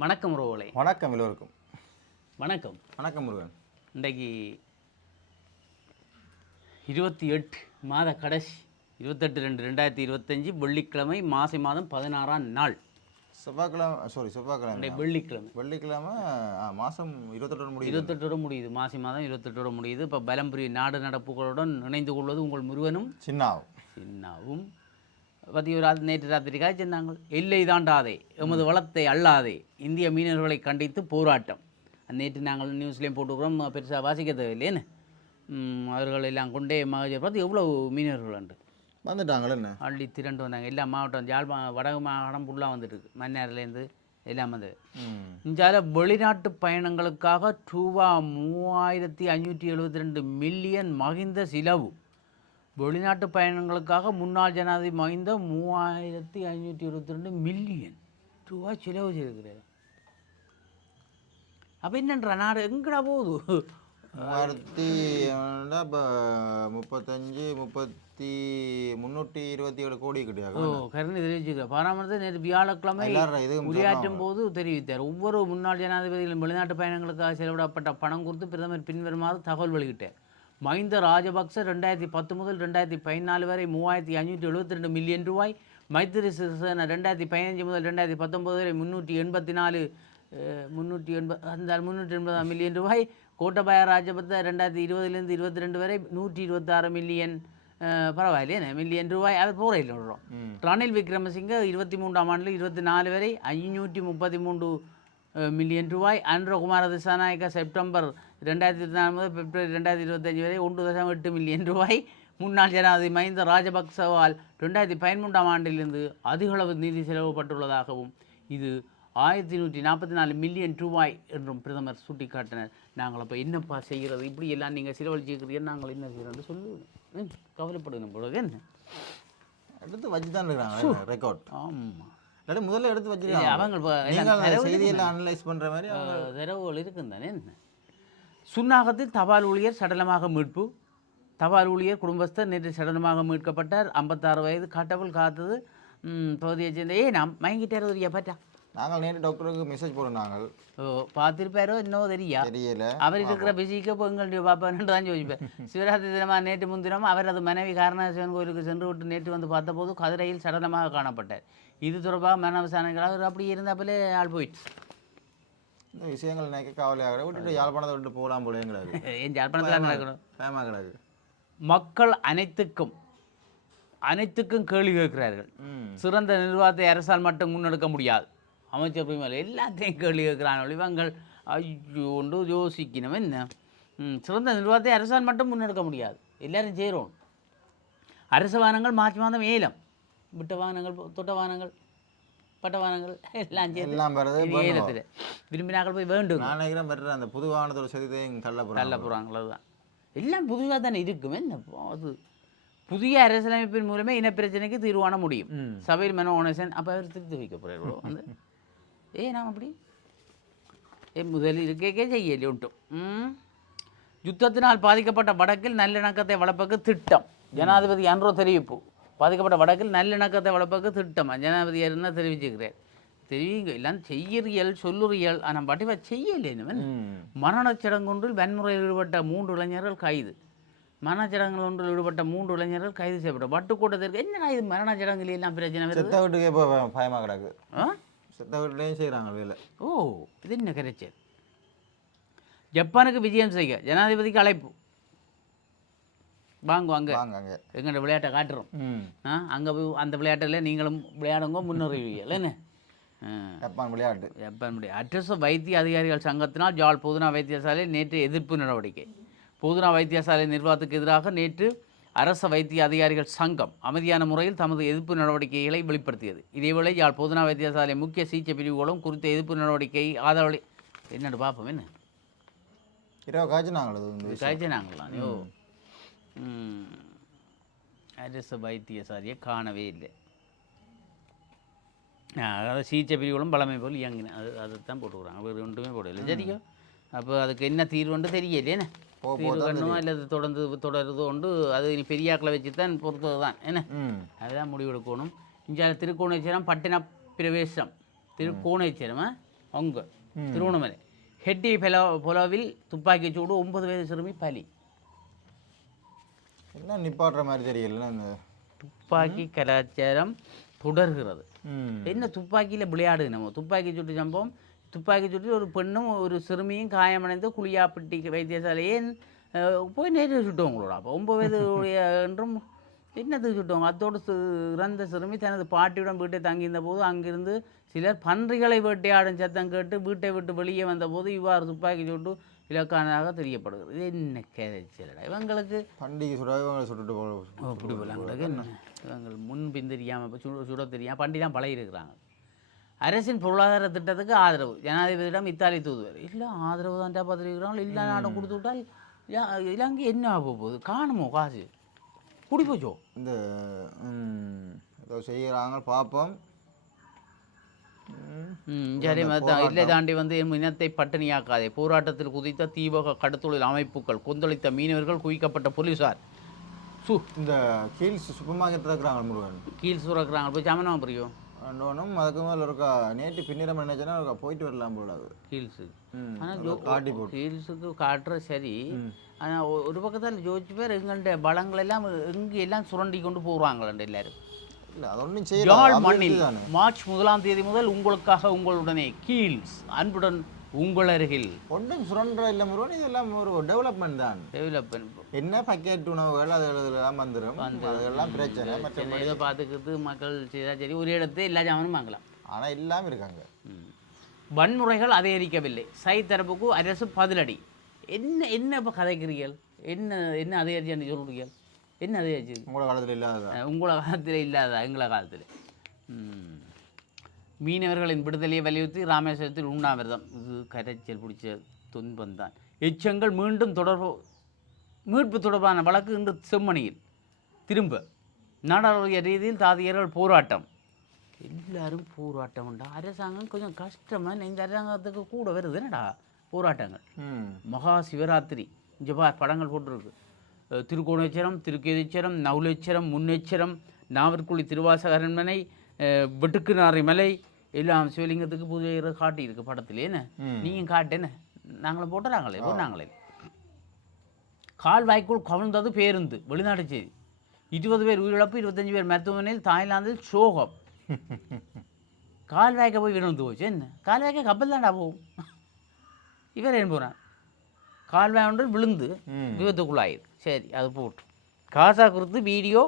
வணக்கம் ரோலை வணக்கம் எல்லோருக்கும். வணக்கம். வணக்கம் முருகன். இன்றைக்கு இருபத்தி எட்டு மாத கடைசி இருபத்தெட்டு ரெண்டு ரெண்டாயிரத்தி இருபத்தஞ்சி வெள்ளிக்கிழமை மாசி மாதம் பதினாறாம் நாள். செவ்வாய்க்கிழமை சாரி செவ்வாய்க்கிழமை. வெள்ளிக்கிழமை. வெள்ளிக்கிழமை ஆ, மாசம் இருபத்தெட்டு முடியுது. இருபத்தெட்டோட முடியுது. மாசி மாதம் இருபத்தெட்டோட முடியுது. இப்போ பலம்புரி நாடு நடப்புகளுடன் இணைந்து கொள்வது உங்கள் முருகனும் சின்னாவும். சின்னாவும். ராத் நேற்று ராத்திரி காய்ச்சிருந்தாங்க எல்லை தாண்டாதே எமது வளத்தை அள்ளாதே. இந்திய மீனவர்களை கண்டித்து போராட்டம். நேற்று நாங்கள் நியூஸ்லேயும் போட்டுக்கிறோம் பெருசாக வாசிக்க தேவையில்லைன்னு அவர்கள் எல்லாம் கொண்டே மகஜர் பார்த்து எவ்வளோ மீனவர்கள் உண்டு வந்துட்டாங்களே என்ன? அள்ளி திரண்டு வந்தாங்க. எல்லா மாவட்டம் யாழ்ப்பா வடக்கு மாகாணம் ஃபுல்லாக வந்துட்டு இருக்கு. மன்னார்லேருந்து எல்லாம் வந்து இந்தியாவில் வெளிநாட்டு பயணங்களுக்காக ரூபா மூவாயிரத்தி ஐநூற்றி எழுபத்தி ரெண்டு மில்லியன் மகிந்த செலவு. வெளிநாட்டு பயணங்களுக்காக முன்னாள் ஜனாதிபதி மகிந்த மூவாயிரத்தி ஐநூற்றி எழுபத்தி ரெண்டு மில்லியன் ரூபா செலவு செய்திருக்கிறார். அப்போ என்னன்ற நாடு எங்கடா போகுது? மூவாயிரத்தி இப்போ முப்பத்தஞ்சு முப்பத்தி முந்நூற்றி இருபத்தி ஏழு கோடி ஓ கிடையாது கருணை தெரிவிச்சுக்கிறேன் பாராமரத்தை நேற்று வியாழக்கிழமை உரையாற்றும் போது தெரிவித்தார். ஒவ்வொரு முன்னாள் ஜனாதிபதிகளும் வெளிநாட்டு பயணங்களுக்காக செலவிடப்பட்ட பணம் குறித்து பிரதமர் பின்வருமாறு தகவல் வெளியிட்டார். மஹிந்த ராஜபக்ச ரெண்டாயிரத்தி பத்து முதல் ரெண்டாயிரத்தி பதினாலு வரை மூவாயிரத்தி ஐநூற்றி எழுபத்தி ரெண்டு மில்லியன் ரூபாய். மைத்திரி சிறிசேன ரெண்டாயிரத்தி பதினஞ்சு முதல் ரெண்டாயிரத்தி பத்தொன்பது வரை முந்நூற்றி எண்பத்தி நாலு முந்நூற்றி எண்பது அந்த முந்நூற்றி எண்பதாம் மில்லியன் ரூபாய். கோட்டபாய ராஜபக்த ரெண்டாயிரத்தி இருபதுலேருந்து இருபத்தி ரெண்டு வரை நூற்றி இருபத்தாறு மில்லியன் பரவாயில்லையே மில்லியன் ரூபாய். அவர் போரையில் விடுறோம். ரணில் விக்ரமசிங்க இருபத்தி மூன்றாம் ஆண்டில் இருபத்தி நாலு வரை ஐநூற்றி முப்பத்தி மூன்று மில்லியன் ரூபாய் அன்ற குமார திசாநாயக்க செப்டம்பர் ரெண்டாயிரத்தி இருபத்தி நாலு முதல் பிப்ரவரி ரெண்டாயிரத்தி இருபத்தஞ்சு வரை ஒன்று தசம் எட்டு மில்லியன் ரூபாய் முன்னாள் ஜனாதிபதி மஹிந்த ராஜபக்சவால் ரெண்டாயிரத்தி பதிமூன்றாம் ஆண்டிலிருந்து அதிகளவு நிதி செலவுப்பட்டுள்ளதாகவும் இது ஆயிரத்தி நூற்றி நாற்பத்தி நாலு மில்லியன் ரூபாய் என்றும் பிரதமர் சுட்டிக்காட்டினர் நாங்கள் அப்போ என்னப்பா செய்கிறது இப்படி எல்லாம் நீங்கள் செலவழிச்சிருக்கிறீங்க நாங்கள் என்ன செய்கிறோம்னு சொல்லுவோம் கவலைப்படுங்க பொழுது என்ன எடுத்து வச்சு தான் இருக்கிறாங்க ரெக்கார்ட் ஆமாம் இல்லாட்டி முதல்ல எடுத்து வச்சிருக்காங்க. அவங்க நீங்கள் செய்தியெல்லாம் அனலைஸ் பண்ணுற மாதிரி தரவுகள் இருக்கும் தானே சுன்னாகத்தில் தபால் ஊழியர் சடலமாக மீட்பு. தபால் ஊழியர் குடும்பஸ்தர் நேற்று சடலமாக மீட்கப்பட்டார். ஐம்பத்தாறு வயது காட்டவல் காத்தது. ம், பகுதியைச் சேர்ந்த ஏ நான் மயங்கிட்டார் ஒரு பட்டா நாங்கள் நேற்று டாக்டருக்கு மெசேஜ் போட்டிருந்தாங்க ஓ பார்த்துருப்பாரோ இன்னும் தெரியா? தெரியல. அவர் இருக்கிற பிஸிக்கு இப்போ எங்களுடைய பாப்பான்னு தான் யோசிப்பேன். சிவராத்திரி தினமா நேற்று முன்தினம் அவரது மனைவி காரணாசிவன் கோயிலுக்கு சென்று விட்டு நேற்று வந்து பார்த்தபோது கதிரையில் சடலமாக காணப்பட்டார். இது தொடர்பாக மரண விசாரணைகள் அவர் அப்படி இருந்தாப்பிலே ஆள் போயிடுச்சு. இந்த விஷயங்கள் நினைக்க கவலையாக விட்டுட்டு யாழ்ப்பாணத்தை விட்டு போகலாம் போல எங்களுக்கு என் ஜாழ்ப்பாணத்தில் நடக்கணும்? பயமாக கிடக்கு. மக்கள் அனைத்துக்கும் அனைத்துக்கும் கேள்வி கேட்கிறார்கள். சிறந்த நிர்வாகத்தை அரசால் மட்டும் முன்னெடுக்க முடியாது. அமைச்சர் பிரிமல் எல்லாத்தையும் கேள்வி கேட்கிறாங்க இவங்கள் ஐயோ ஒன்று யோசிக்கணும். என்ன? சிறந்த நிர்வாகத்தை அரசால் மட்டும் முன்னெடுக்க முடியாது. எல்லாரும் செய்கிறோம் அரசு வாகனங்கள் மார்ச் மாதம் ஏலம் விட்ட வாகனங்கள் தொட்ட வாகனங்கள் பட்ட வாகனங்கள் எல்லாம் சேர்த்து எல்லாம் வருது ஏலத்தில். விரும்பினாக்கள் போய் வேண்டும் நான் நினைக்கிறேன் பெற்ற அந்த புது வாகனத்தோட சதித்தையும் தள்ள தள்ள போகிறாங்களோ தான் எல்லாம் புதுசாக தானே இருக்கும். என்ன அது புதிய அரசியலமைப்பின் மூலமே இனப்பிரச்சனைக்கு தீர்வு காண முடியும். சபையில் மனோகணேசன் அப்போ அவர் திருத்தி வைக்க போகிறார் வந்து ஏ நாம் அப்படி? ஏ முதலில் இருக்கே செய்யலே உண்டும். யுத்தத்தினால் பாதிக்கப்பட்ட வடக்கில் நல்லிணக்கத்தை வளர்ப்பதற்கு திட்டம். ஜனாதிபதி அன்றோ தெரிவிப்பு. பாதிக்கப்பட்ட வடக்கில் நல்லிணக்கத்தை வளர்ப்பதற்கு திட்டம். ஜனாதிபதி என்ன தெரிவிச்சுக்கிறேன் தெரிவிங்க எல்லாம் செய்யறியல் சொல்லுறியல். ஆனால் வடிவ செய்யலை இனிமேல். ம். மரணச் சடங்கொன்றில் வன்முறையில் ஈடுபட்ட மூன்று இளைஞர்கள் கைது. மரணச் சடங்குகள் ஒன்றில் ஈடுபட்ட மூன்று இளைஞர்கள் கைது செய்யப்பட்ட வட்டுக்கூட்டத்திற்கு என்னடா இது மரணச் சடங்குல எல்லாம் பிரச்சனை செத்த வீட்டுக்கே பயமாக கிடக்கு? செத்த வீட்லேயும் செய்கிறாங்க வேலை. ஓ இது என்ன கரைச்சல்? ஜப்பானுக்கு விஜயம் செய்ய ஜனாதிபதிக்கு அழைப்பு. வாங்க வாங்க எங்கள்ட விளையாட்டை காட்டுறோம். ஆ அங்கே போய் அந்த விளையாட்டில் நீங்களும் விளையாடுங்க முன்னறிவியல் என்ன? ஆ. ஜப்பான் விளையாட்டு. ஜப்பான் முடியும் அட்ரஸ் வைத்திய அதிகாரிகள் சங்கத்தினால் ஜாழ் பொதுனா வைத்தியசாலையில் நேற்று எதிர்ப்பு நடவடிக்கை. பொதுனா வைத்தியசாலை நிர்வாகத்துக்கு எதிராக நேற்று அரச வைத்திய அதிகாரிகள் சங்கம் அமைதியான முறையில் தமது எதிர்ப்பு நடவடிக்கைகளை வெளிப்படுத்தியது. இதேவேளை யாழ் பொதுனா வைத்தியசாலை முக்கிய சிகிச்சை பிரிவுகளும் குறித்த எதிர்ப்பு நடவடிக்கை ஆதரவளி என்னடு பார்ப்போம் என்ன? இரவு காய்ச்சினாங்களே. காய்ச்சினாங்களாம். ஐயோ. அரசு வைத்தியசாலையை காணவே இல்லை. அதாவது சிகிச்சை பிரிவுகளும் பழமை போல் இயங்கின அது அதுதான் போட்டுக்கிறாங்க வேறு ஒன்றுமே போடல சரியோ அப்போ அதுக்கு என்ன தீர்வுன்னு தெரியலையேண்ணே போ- தீர்வு கண்ணுமா அல்லது தொடர்ந்து தொடருது உண்டு அது பெரியாக்களை வச்சு தான் பொறுத்தது தான் என்ன அதுதான் முடிவெடுக்கணும். இங்கே திருக்கோணேஸ்வரம் பட்டின பிரவேசம். திருக்கோணேஸ்வரம் ஆ? அங்கே திருவண்ணாமலை ஹெட்டி பெலோ பொலோவில் துப்பாக்கிச் சூடு ஒன்பது வயது சிறுமி பலி. எல்லாம் நிப்பாட்டுற மாதிரி தெரியல இந்த துப்பாக்கி கலாச்சாரம் தொடர்கிறது. என்ன துப்பாக்கியில் விளையாடு நம்ம? துப்பாக்கி சுட்டு சம்பவம் துப்பாக்கி சுட்டு ஒரு பெண்ணும் ஒரு சிறுமியும் காயமடைந்து குளியாப்பட்டி வைத்தியசாலையே போய் நேரில் சுட்டவங்களோட. அப்போ ஒன்பது வயது உடைய என்றும் என்னது சுட்டவங்க? அத்தோடு இறந்த சிறுமி தனது பாட்டியுடன் வீட்டை தங்கியிருந்த போது அங்கிருந்து சிலர் பன்றிகளை வேட்டையாடும் சத்தம் கேட்டு வீட்டை விட்டு வெளியே வந்தபோது இவ்வாறு துப்பாக்கி சுட்டு இலக்கானதாக தெரியப்படுகிறது. இது என்ன கேதச்சலடா. இவங்களுக்கு பண்டிகை சுட இவங்களை சுட்டுட்டு போ அப்படி போலாங்களுக்கு என்ன? இவங்க முன் பின் தெரியாமல் இப்போ சுட சுட தெரியாமல் பண்டி தான் பழகிருக்கிறாங்க அரசின் பொருளாதார திட்டத்துக்கு ஆதரவு. ஜனாதிபதியிடம் இத்தாலி தூதுவர். இல்லை ஆதரவு தான் பார்த்துருக்கிறாங்க இல்லை நாடம் கொடுத்து விட்டால் இலங்கை என்ன ஆக போகுது? காணுமோ காசு? குடி போச்சோ இந்த ஏதோ செய்கிறாங்க பார்ப்போம் மத்தான் இல்லை தாண்டி வந்து என் இனத்தை பட்டினியாக்காதே. போராட்டத்தில் குதித்த தீபக கடத்தொழில் அமைப்புகள் கொந்தளித்த மீனவர்கள் குவிக்கப்பட்ட போலீசார். சு. இந்த கீழ்ஸ் சூப்பர் இருக்கிறாங்க முருகன். கீழ் சுரக்கிறாங்க போய் சமனம் புரியும்? இன்னொன்றும் அதுக்கு மேலே இருக்கா நேற்று பின்னிடம் இருக்கா போயிட்டு வரலாம் போல அது. ஹீல்ஸு ஆனால் காட்டி போட்டு. ஹீல்ஸுக்கு காட்டுற சரி. ஆனால் ஒரு பக்கத்தில் ஜோதிச்சு பேர் எங்கள்கிட்ட பலங்கள் எல்லாம் எங்கே எல்லாம் சுரண்டி கொண்டு போகிறாங்களே எல்லாரும். யாழ் மண்ணில் மார்ச் முதலாம் தேதி முதல் உங்களுக்காக உங்களுடனே கீல்ஸ் அன்புடன் உங்கள் அருகில். ஒன்றும் சுரண்ட இல்லை முருகன் இதெல்லாம் ஒரு டெவலப்மெண்ட் தான். டெவலப்மெண்ட் என்ன பக்கெட் உணவுகள் அது எல்லாம் வந்துடும் அதெல்லாம் பிரச்சனை மற்றபடி இதை பார்த்துக்கிறது மக்கள் செய்தால் சரி. ஒரு இடத்தை எல்லா ஜாமனும் வாங்கலாம். ஆனால் இல்லாமல் இருக்காங்க. வன்முறைகள் அதிகரிக்கவில்லை. சை தரப்புக்கு அரசு பதிலடி. என்ன என்ன இப்போ கதைக்கிறீர்கள்? என்ன என்ன அதிகரிச்சு சொல்கிறீர்கள் என்ன அதிகரிச்சு உங்களோட காலத்தில் இல்லாததா? அஹ் உங்கள காலத்தில் இல்லாதா எங்கள காலத்தில். மீனவர்களின் விடுதலையை வலியுறுத்தி ராமேஸ்வரத்தில் உண்ணாவிரதம். இது கரைச்சல் பிடிச்ச துன்பம்தான். எச்சங்கள் மீண்டும் தொடர்பு மீட்பு தொடர்பான வழக்கு இன்று செம்மணியில். திரும்ப நாடாளுமன்ற ரீதியில் தாதியர்கள் போராட்டம். எல்லாரும் போராட்டம் உண்டா? அரசாங்கம் கொஞ்சம் கஷ்டமாக இந்த அரசாங்கத்துக்கு கூட வருது என்னடா போராட்டங்கள்? மகா சிவராத்திரி. இங்கே பார் படங்கள் போட்டிருக்கு. அஹ் திருக்கோணேச்சரம் திருக்கேதீச்சரம் நவுலேச்சரம் முன்னேச்சரம் நாவற்குழி திருவாசக அரண்மனை அஹ் வெட்டுக்குநாரை மலை எல்லாம் சிவலிங்கத்துக்கு பூஜை காட்டியிருக்கு படத்தில். என்ன. நீங்கள் காட்டேன்னு நாங்களும் போட்டுறாங்களே போனாங்களே கால்வாய்க்குள் கவிழ்ந்தது பேருந்து வெளிநாட்டு செய்தி. இருபது பேர் உயிரிழப்பு இருபத்தஞ்சு பேர் மருத்துவமனையில் தாய்லாந்தில் சோகம். கால்வாய்க்க போய் விழுந்து போச்சு என்ன? கால்வாய்க்க கப்பல் தான்டா போகும். இவர் ஏன் போகிறான் கால்வாய் ஒன்று விழுந்து. விபத்துக்குள்ளாயிரு சரி அது போட்டு. காசா குறித்து வீடியோ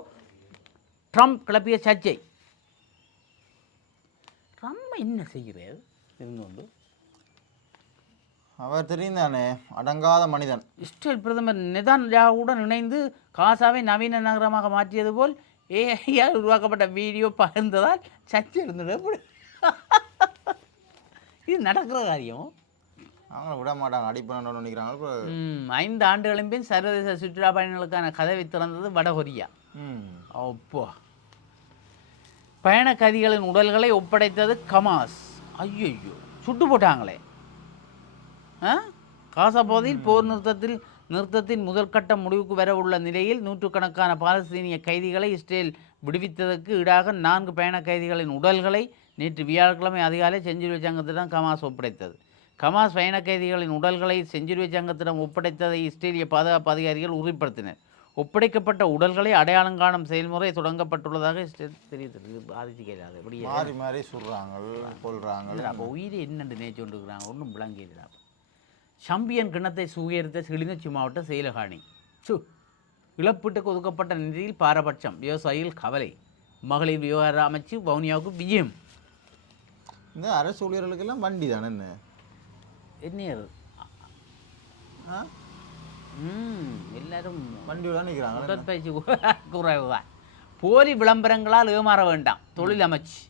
ட்ரம்ப் கிளப்பிய சர்ச்சை. ட்ரம்ப் என்ன செய்கிறார்? இருந்து கொண்டு அவர் தெரியும் தானே அடங்காத மனிதன். இஸ்ரேல் பிரதமர் நெதான்யாவுடன் இணைந்து காசாவை நவீன நகரமாக மாற்றியது போல் ஏஐயால் உருவாக்கப்பட்ட வீடியோ பகிர்ந்ததால் சர்ச்சை இருந்தது? இது நடக்கிற காரியம். அவங்கள விட மாட்டாங்க அடிப்பண்ணு நினைக்கிறாங்க ஐந்து ஆண்டுகளின் பின் சர்வதேச சுற்றுலா பயணிகளுக்கான கதவை திறந்தது வடகொரியா. அப்போ. பயண கைதிகளின் உடல்களை ஒப்படைத்தது கமாஸ். ஐயோ சுட்டு போட்டாங்களே. ஆ? காசா பகுதியில் போர் நிறுத்தத்தில் நிறுத்தத்தின் முதற்கட்ட முடிவுக்கு வர உள்ள நிலையில் நூற்றுக்கணக்கான பாலஸ்தீனிய கைதிகளை இஸ்ரேல் விடுவித்ததற்கு ஈடாக நான்கு பயண கைதிகளின் உடல்களை நேற்று வியாழக்கிழமை அதிகாலை செஞ்சுரி சங்கத்திடம் கமாஸ் ஒப்படைத்தது. கமாஸ் பயண கைதிகளின் உடல்களை செஞ்சுரி சங்கத்திடம் ஒப்படைத்ததை இஸ்ரேலிய பாதுகாப்பு அதிகாரிகள் உறுதிப்படுத்தினர். ஒப்படைக்கப்பட்ட உடல்களை அடையாளம் காணும் செயல்முறை தொடங்கப்பட்டுள்ளதாக இஸ்ரேல் தெரிவித்தது இது பாதிச்சு கேட்காது அப்படியே மாறி மாறி சுடுறாங்க கொள்றாங்க. அப்போ உயிரை என்னென்று நேச்சு கொண்டிருக்கிறாங்க ஒன்றும் விளங்கிடுறா சம்பியன் கிண்ணத்தை சுகீகரித்த கிளிநொச்சி மாவட்ட செயலகாணி. சு இழப்பீட்டுக்கு ஒதுக்கப்பட்ட நிதியில் பாரபட்சம். விவசாயிகள் கவலை. மகளிர் விவகார அமைச்சு வவுனியாவுக்கு விஜயம். இந்த அரசு ஊழியர்களுக்கெல்லாம் வண்டி தானே என்ன என்ன அது? ஆ? ம் எல்லாரும் வண்டியோட நிற்கிறாங்க உடற்பயிற்சி குறைவு தான் போலி விளம்பரங்களால் ஏமாற வேண்டாம். தொழில் அமைச்சு.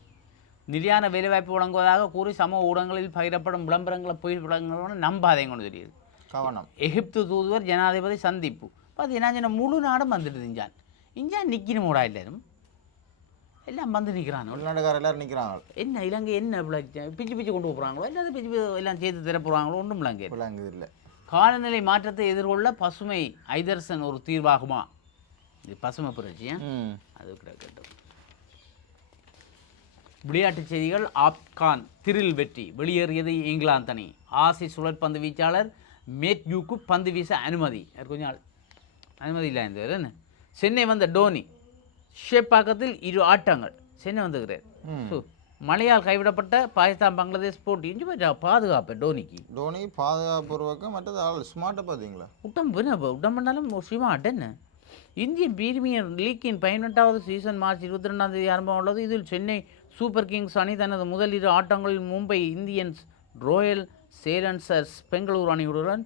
நிலையான வேலைவாய்ப்பு வழங்குவதாக கூறி சமூக ஊடகங்களில் பகிரப்படும் விளம்பரங்களை பொய் விளம்பரங்களை நம்பாதேங்கன்னு தெரியுது. கவனம். எகிப்து தூதுவர் ஜனாதிபதி சந்திப்பு. பார்த்தீங்கன்னா முழு நாடும் வந்துட்டு இஞ்சான் இஞ்சான் நிற்கணுமோடா எல்லாரும்? எல்லாம் வந்து நிற்கிறானோ வெளிநாட்டுக்கார எல்லாரும் நிற்கிறாங்க என்ன இலங்கை என்ன பிச்சு பிச்சு கொண்டு போகிறாங்களோ எல்லாரும் பிச்சு எல்லாம் சேர்த்து தர போகிறாங்களோ ஒன்றும் இலங்கை விளங்குது இல்லை காலநிலை மாற்றத்தை எதிர்கொள்ள பசுமை ஐதர்சன் ஒரு தீர்வாகுமா இது பசுமை புரட்சியா அது கிடக்கட்டும் விளையாட்டுச் செய்திகள் ஆப்கான் திரில் வெற்றி வெளியேறியது இங்கிலாந்து அணி ஆசி சுழற்பந்து வீச்சாளர் மேத்யூக்கு பந்து வீச அனுமதி கொஞ்சம் நாள் அனுமதி இல்லை இந்த சென்னை வந்த டோனி ஷேப்பாக்கத்தில் இரு ஆட்டங்கள். சென்னை வந்துக்கிறார் ஸோ மழையால் கைவிடப்பட்ட பாகிஸ்தான் பங்களாதேஷ் போட்டி. இஞ்சி பாதுகாப்பு டோனிக்கு டோனி பாதுகாப்புபூர்வக்கம் மற்றது ஆள் ஸ்மார்ட்டாக பார்த்தீங்களா? உட்டம் உட்டம் பண்ணாலும் ஸ்ரீமாட் என்ன? இந்திய பிரீமியர் லீக்கின் பதினெட்டாவது சீசன் மார்ச் இருபத்தி ரெண்டாம் தேதி ஆரம்பம் உள்ளது. இதில் சென்னை சூப்பர் கிங்ஸ் அணி தனது முதல் இரு ஆட்டங்களில் Mumbai Indians royal challengers Bengaluru அணியுடன்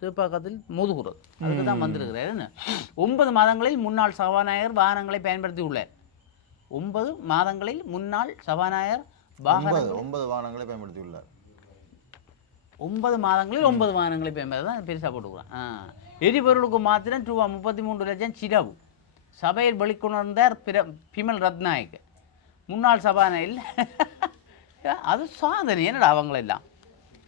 சிப் சிவப்பாக்கத்தில் மோதுகிறது அதுக்கு தான் வந்திருக்கிறார் ஒன்பது மாதங்களில் முன்னாள் சபாநாயகர் வாகனங்களை பயன்படுத்தி உள்ளார் ஒன்பது மாதங்களில் முன்னாள் சபாநாயகர் வாகன ஒன்பது வாகனங்களை பயன்படுத்தியுள்ளார். ஒன்பது மாதங்களில் ஒன்பது வாகனங்களை பயன்படுத்த தான் பெருசாக போட்டுக்கிறான் எரிபொருளுக்கு மாத்திரம் ரூபா முப்பத்தி மூன்று லட்சம் சிரவு. சபையில் வெளிக்கொணர்ந்தார் பிர பிமல் ரத்நாயக் முன்னாள் சபாநாயகர். அது சாதனை. என்னடா அவங்களெல்லாம்?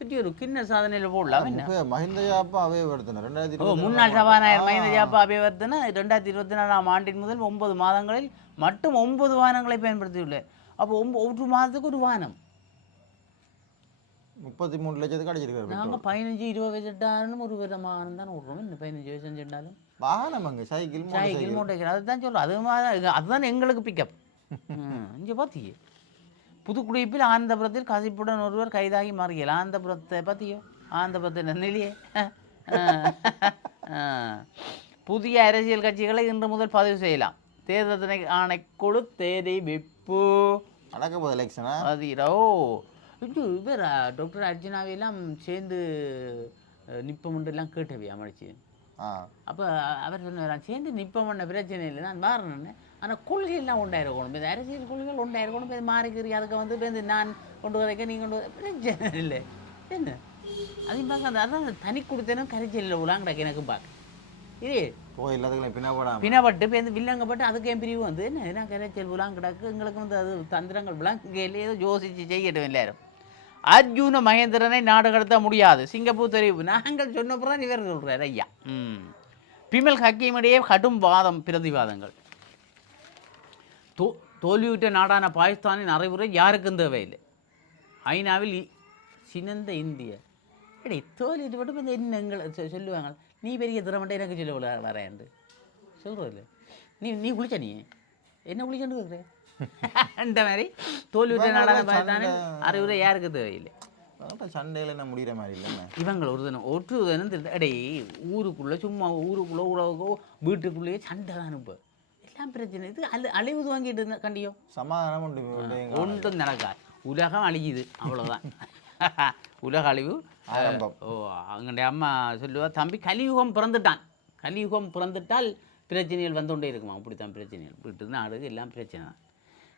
பற்றி ஒரு கிண்ண சாதனையில் போடலாம் என்ன? மஹிந்த யாப்பா அவே வருத்தினார் ரெண்டாயிரத்தி முன்னாள் சபாநாயகர் மஹிந்த ஜாப்பா அபிவர்த்தன ரெண்டாயிரத்தி இருபத்தி நாலாம் ஆண்டின் முதல் ஒன்பது மாதங்களில் மட்டும் ஒன்பது வாகனங்களை பயன்படுத்தியுள்ளார் அப்போ ஒம்ப ஒரு மாதத்துக்கு ஒரு வாகனம் முப்பத்தி மூணு லட்சத்துக்கு அடிச்சிருக்காரு நாங்கள் பதினஞ்சு இருபது வயசுட்டாலும் ஒரு விதமாக தான் விட்றோம் இன்னும் பதினஞ்சு வயசு செஞ்சுட்டாலும் வாகனம் அங்கே சைக்கிள் சைக்கிள் மோட்டர் அதுதான் சொல்கிறேன் அது மாதிரி அதுதான் எங்களுக்கு பிக்கப் இங்கே பார்த்தியே புதுக்குடிப்பில் ஆனந்தபுரத்தில் கசிப்புடன் ஒருவர் கைதாகி மாறியல் ஆனந்தபுரத்தை பார்த்தியோ ஆனந்தபுரத்தின் நிலையே புதிய அரசியல் கட்சிகளை இன்று முதல் பதிவு செய்யலாம். தேர்தல் ஆணைக்குழு தேதி விப்பு. நடக்க போகுது எலெக்ஷனா அதிரோ இது இவர்? டாக்டர் அர்ஜுனாவையெல்லாம் சேர்ந்து நிப்பமுண்டெல்லாம் கேட்டவியா மடிச்சு அப்போ அவர் சொன்னார் சேர்ந்து நிப்பம் பண்ண பிரச்சனை இல்லை நான் மாறினேன் ஆனால் கொள்கையெல்லாம் உண்டாயிருக்கணும். இந்த அரசியல் கொள்கைகள் உண்டாயிருக்கணும். இது மாறிக்கிறீங்க அதுக்கு வந்து இப்போ நான் கொண்டு வரக்க நீ கொண்டு வர பிரச்சனை இல்லை. என்ன? அதையும் பார்க்க அந்த அதான் தனி கொடுத்தனும் கரைச்சலில் உலாங்கடக்கு எனக்கு பார்க்க இது போய் எல்லாத்துக்கும் பின்ன போடாம பின்னப்பட்டு இப்போ இந்த வில்லங்கப்பட்டு அதுக்கு என் பிரிவு வந்து? என்ன என்ன கரைச்சல் உலாங்கடக்கு எங்களுக்கு வந்து அது தந்திரங்கள் விளங்கையில் ஏதோ யோசிச்சு செய்யட்டும் எல்லாரும். அர்ஜுன மகேந்திரனை நாடு கடத்த முடியாது. சிங்கப்பூர் தெரிவு. நாங்கள் சொன்னப்புறம் தான் இவர் சொல்கிறார் ஐயா. ம். பிமல் ஹக்கீமிடையே கடும் வாதம் பிரதிவாதங்கள். தோ தோல்வியுற்ற நாடான பாகிஸ்தானின் அறிவுரை யாருக்கும் தேவையில்லை. ஐநாவில் சினந்த இந்திய. எடே தோல்விட்டு மட்டும் இந்த என்ன எங்களை சொல்லுவாங்க. நீ பெரிய திறமட்டை எனக்கு சொல்ல வர வரேன்ட்டு சொல்கிறதில்ல நீ நீ குளிச்ச நீ? என்ன குளிச்சேன்னு கேட்குறேன் இந்த மாதிரி தோல்வியுற்ற நாடான பாகிஸ்தானின் அறிவுரை யாருக்கு தேவையில்லை சண்டையில் என்ன முடிகிற மாதிரி இல்லைண்ணே இவங்கள் ஒரு தினம் ஒற்று தினம் திருத்த அடே ஊருக்குள்ளே சும்மா ஊருக்குள்ளே உழவுக்கோ வீட்டுக்குள்ளேயே சண்டை தான் இப்போ எல்லாம் பிரச்சனை. இது அழி அழிவு வாங்கிட்டு இருந்த கண்டியோ? சமாதானம் ஒன்றும் நடக்காது உலகம் அழியுது அவ்வளோதான் உலக அழிவு ஆரம்பம். ஓ அங்கடைய அம்மா சொல்லுவா தம்பி கலியுகம் பிறந்துட்டான். கலியுகம் பிறந்துட்டால் பிரச்சனைகள் வந்துகொண்டே இருக்குமா? அப்படித்தான் பிரச்சனைகள். வீட்டு நாடு எல்லாம் பிரச்சனை தான்.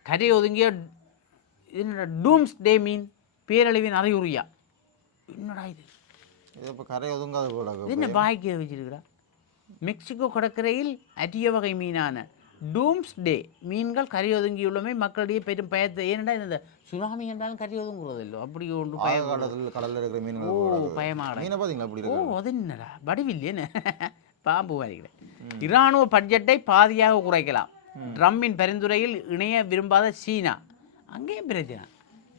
கரை ஒதுங்கிய என்னடா டூம்ஸ் டே மீன் பேரழிவின் அறிகுறியா? என்னடா இது? இப்போ கரை ஒதுங்காது போல என்ன பாய்க்கு வச்சிருக்கிறா? மெக்சிகோ கடற்கரையில் அரிய வகை மீனான டூம்ஸ் டே மீன்கள் கரை ஒதுங்கியுள்ளமை மக்களிடையே பெரும் பயத்தை ஏனடா இந்த சுனாமி என்றாலும் கரை ஒதுங்குறது இல்லை அப்படி ஒன்று பயம் காலத்தில் கடலில் இருக்கிற ஓ மீன்கள் போடாது. பயமாக மீனை பார்த்தீங்களா அப்படி ஓ அது என்னடா? வடிவில்லையேன்னு பாம்பு வரைக்கிறேன். இராணுவ பட்ஜெட்டை பாதியாக குறைக்கலாம். ட்ரம்பின் பரிந்துரையில் இணைய விரும்பாத சீனா. அங்கேயும் பிரச்சனை.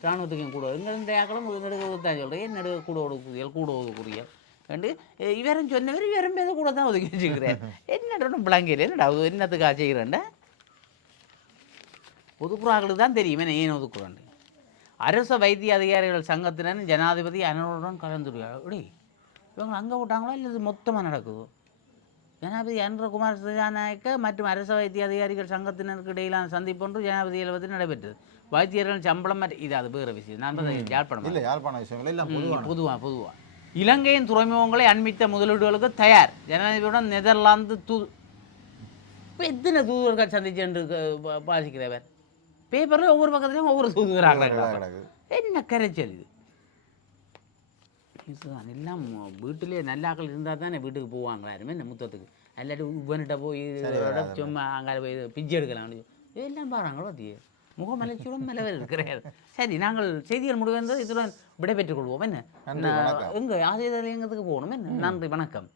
இராணுவத்துக்கும் கூட. எங்கள் இந்த ஆக்களும் நடுக்க தான் சொல்கிறேன் நடுக்க கூட ஒதுக்குறியல் கூட ஒதுக்குறியல் கண்டு இவரும் சொன்னவர் இவரும் பேச கூட தான் ஒதுக்கி வச்சுக்கிறேன் என்னடா பிளாங்கில்? என்னடா அது என்னத்துக்கா செய்கிறேன்டா ஒதுக்குறாங்களுக்கு தான் தெரியும். என்ன ஏன் ஒதுக்குறாண்டு அரச வைத்திய அதிகாரிகள் சங்கத்தினர் ஜனாதிபதி அனுடன் கலந்துருக்காங்க அப்படி இவங்க அங்கே விட்டாங்களா இல்லை இது மொத்தமாக நடக்குதோ? ஜனாதிபதி அனுரகுமார் சிவநாயக்க மற்றும் அரச வைத்திய அதிகாரிகள் சங்கத்தினருக்கு இடையிலான சந்திப்பு ஒன்று ஜனாதிபதி இலவத்தில் நடைபெற்றது. வைத்தியர்கள் சம்பளம் இது அது வேறு விஷயம். நான் யாழ்ப்பாணம் இல்லை யாழ்ப்பாண விஷயங்கள் பொதுவாக பொதுவாக இலங்கையின் துறைமுகங்களை அண்மித்த முதலீடுகளுக்கு தயார். ஜனாதிபதியுடன் நெதர்லாந்து தூ இப்போ எத்தனை தூதுவர்கள் சந்திச்சு பாசிக்கிறவர் பேப்பரில் ஒவ்வொரு பக்கத்துலையும் ஒவ்வொரு தூதுவராக என்ன கரைச்சல் இது? இதுதான் எல்லாம் வீட்டிலே நல்லாக்கள் இருந்தால் தானே வீட்டுக்கு போவாங்க யாருமே இந்த முத்தத்துக்கு இல்லாட்டி இவன்கிட்ட போய் சும்மா அங்கே போய் பிச்சை எடுக்கலாம் இதெல்லாம் பாருங்க பார்த்தியே முகமலர்ச்சியுடன் மேலவர் இருக்கிறார் சரி நாங்கள் செய்திகள் முடிவென்று இத்துடன் விடைபெற்றுக் கொள்வோம் என்ன நன்றி, வணக்கம். எங்கே ஆசிரியர் நிலையத்துக்கு போகணும் என்ன நன்றி வணக்கம்